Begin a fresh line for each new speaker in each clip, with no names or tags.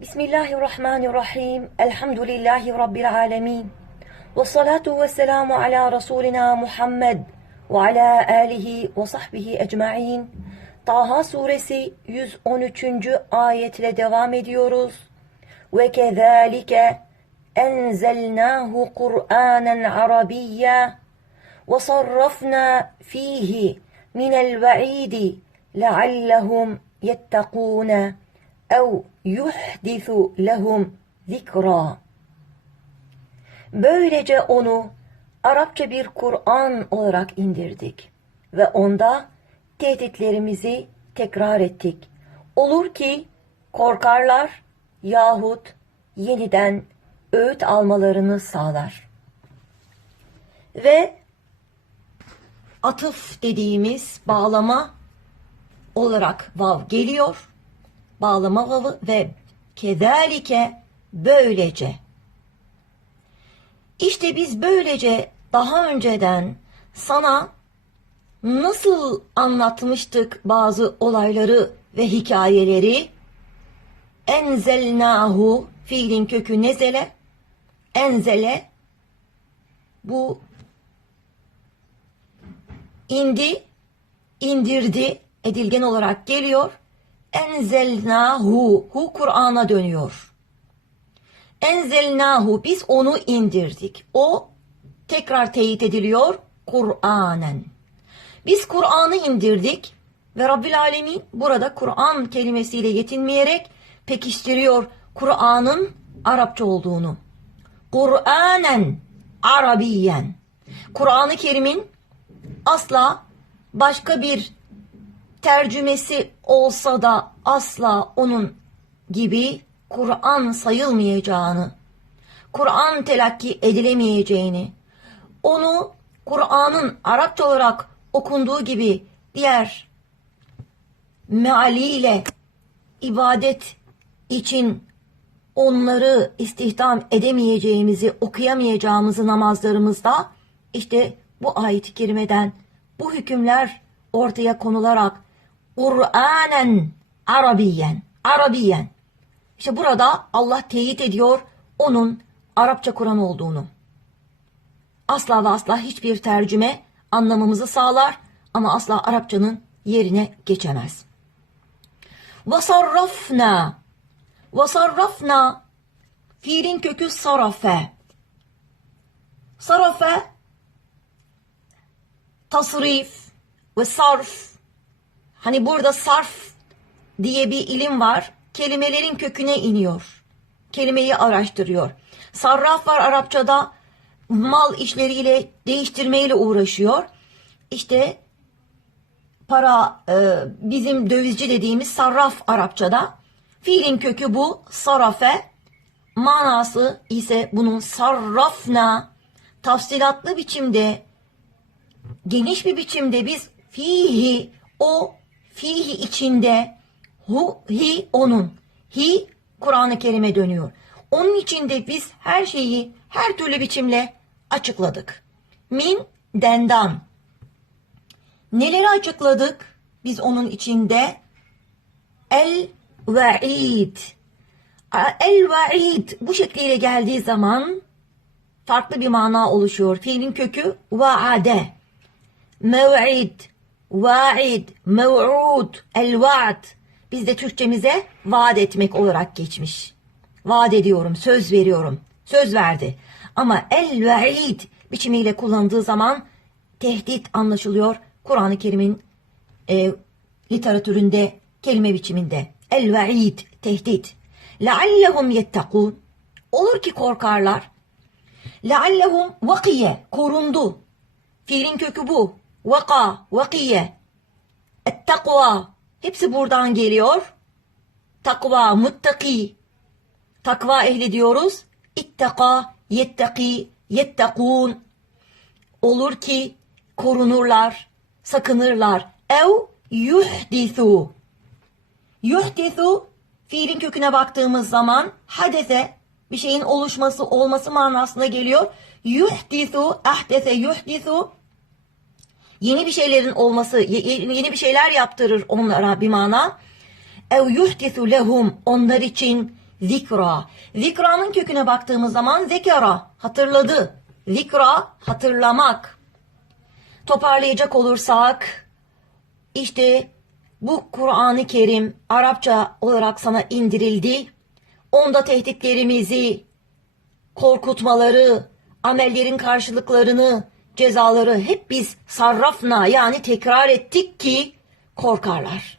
بسم الله الرحمن الرحيم. الحمد لله رب العالمين. والصلاة والسلام على رسولنا محمد وعلى آله وصحبه أجمعين. طه سورة 113 آية لدوام ديوروز وكذلك أنزلناه قرآنا عربيا وصرفنا فيه من الوعيد لعلهم يتقون. Ev yuhdithu lehum zikra. Böylece onu Arapça bir Kur'an olarak indirdik ve onda tehditlerimizi tekrar ettik. Olur ki korkarlar yahut yeniden öğüt almalarını sağlar. Ve atıf dediğimiz bağlama olarak vav geliyor. Bağlama vavı ve kezalike böylece. İşte biz böylece daha önceden sana nasıl anlatmıştık bazı olayları ve hikayeleri? Enzelnahu fiilin kökü nezele. Enzele bu indi, indirdi edilgen olarak geliyor. Enzelnahu, hu Kur'an'a dönüyor. Enzelnahu, biz onu indirdik. O tekrar teyit ediliyor, Kur'anen. Biz Kur'an'ı indirdik ve Rabbil Alemin burada Kur'an kelimesiyle yetinmeyerek pekiştiriyor Kur'an'ın Arapça olduğunu. Kur'anen, Arabiyen. Kur'an-ı Kerim'in asla başka bir tercümesi olsa da asla onun gibi Kur'an sayılmayacağını, Kur'an telakki edilemeyeceğini, onu Kur'an'ın Arapça olarak okunduğu gibi diğer mealiyle ibadet için onları istihdam edemeyeceğimizi, okuyamayacağımızı namazlarımızda işte bu ayet-i kerimeden bu hükümler ortaya konularak Kur'anen Arabiyen, Arabiyen. İşte burada Allah teyit ediyor onun Arapça Kur'an olduğunu. Asla ve asla hiçbir tercüme anlamamızı sağlar ama asla Arapçanın yerine geçemez. Vasarrafna Vasarrafna fiilin kökü sarafe. Sarafe tasrif ve sarf. Hani burada sarf diye bir ilim var. Kelimelerin köküne iniyor. Kelimeyi araştırıyor. Sarraf var Arapçada. Mal işleriyle değiştirmeyle uğraşıyor. İşte para e, bizim dövizci dediğimiz sarraf Arapçada. Fiilin kökü bu sarafe. Manası ise bunun sarrafna tafsilatlı biçimde geniş bir biçimde biz fihi o fihi içinde hu hi onun hi Kur'an-ı Kerim'e dönüyor. Onun içinde biz her şeyi her türlü biçimle açıkladık. Min dendan. Neleri açıkladık? Biz onun içinde el ve'id. El ve'id bu şekliyle geldiği zaman farklı bir mana oluşuyor. Fiilin kökü vaade. Mev'id, vaid, mev'ud, el vaad. Bizde Türkçemize vaat etmek olarak geçmiş. Vaat ediyorum, söz veriyorum. Söz verdi. Ama el ve'id biçimiyle kullandığı zaman tehdit anlaşılıyor. Kur'an-ı Kerim'in e, literatüründe, kelime biçiminde. El ve'id, tehdit. Leallehum yettekûn. Olur ki korkarlar. Leallehum vakiye, korundu. Fiilin kökü bu. Vaka, vakiye. Ettakva. Hepsi buradan geliyor. Takva, muttaki. Takva ehli diyoruz. İttaka, yettaki, yettekûn. Olur ki korunurlar, sakınırlar. Ev yuhdithu. Yuhdithu fiilin köküne baktığımız zaman hadese bir şeyin oluşması, olması manasına geliyor. Yuhdithu, ahdese yuhdithu yeni bir şeylerin olması, yeni bir şeyler yaptırır onlara bir mana. Ev yuhdithu lehum onlar için zikra. Zikra'nın köküne baktığımız zaman zekara, hatırladı. Zikra, hatırlamak. Toparlayacak olursak, işte bu Kur'an-ı Kerim Arapça olarak sana indirildi. Onda tehditlerimizi, korkutmaları, amellerin karşılıklarını, cezaları hep biz sarrafna yani tekrar ettik ki korkarlar.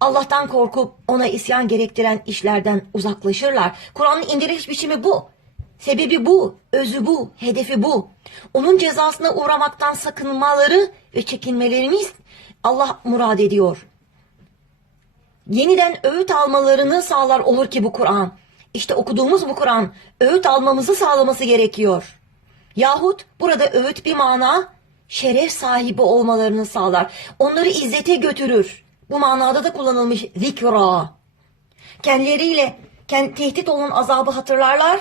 Allah'tan korkup ona isyan gerektiren işlerden uzaklaşırlar. Kur'an'ın indiriş biçimi bu. Sebebi bu, özü bu, hedefi bu. Onun cezasına uğramaktan sakınmaları ve çekinmelerini Allah murad ediyor. Yeniden öğüt almalarını sağlar olur ki bu Kur'an. İşte okuduğumuz bu Kur'an öğüt almamızı sağlaması gerekiyor. Yahut burada öğüt bir mana şeref sahibi olmalarını sağlar. Onları izzete götürür. Bu manada da kullanılmış zikra. Kendileriyle kend, tehdit olan azabı hatırlarlar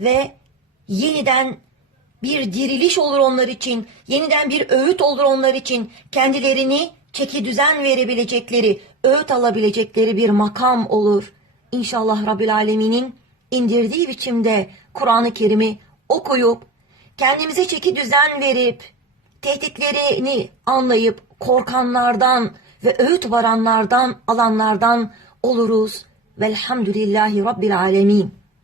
ve yeniden bir diriliş olur onlar için, yeniden bir öğüt olur onlar için, kendilerini çeki düzen verebilecekleri, öğüt alabilecekleri bir makam olur. İnşallah Rabbil Alemin'in indirdiği biçimde Kur'an-ı Kerim'i okuyup, kendimize çeki düzen verip, tehditlerini anlayıp, korkanlardan ve öğüt varanlardan, alanlardan oluruz. Velhamdülillahi Rabbil Alemin.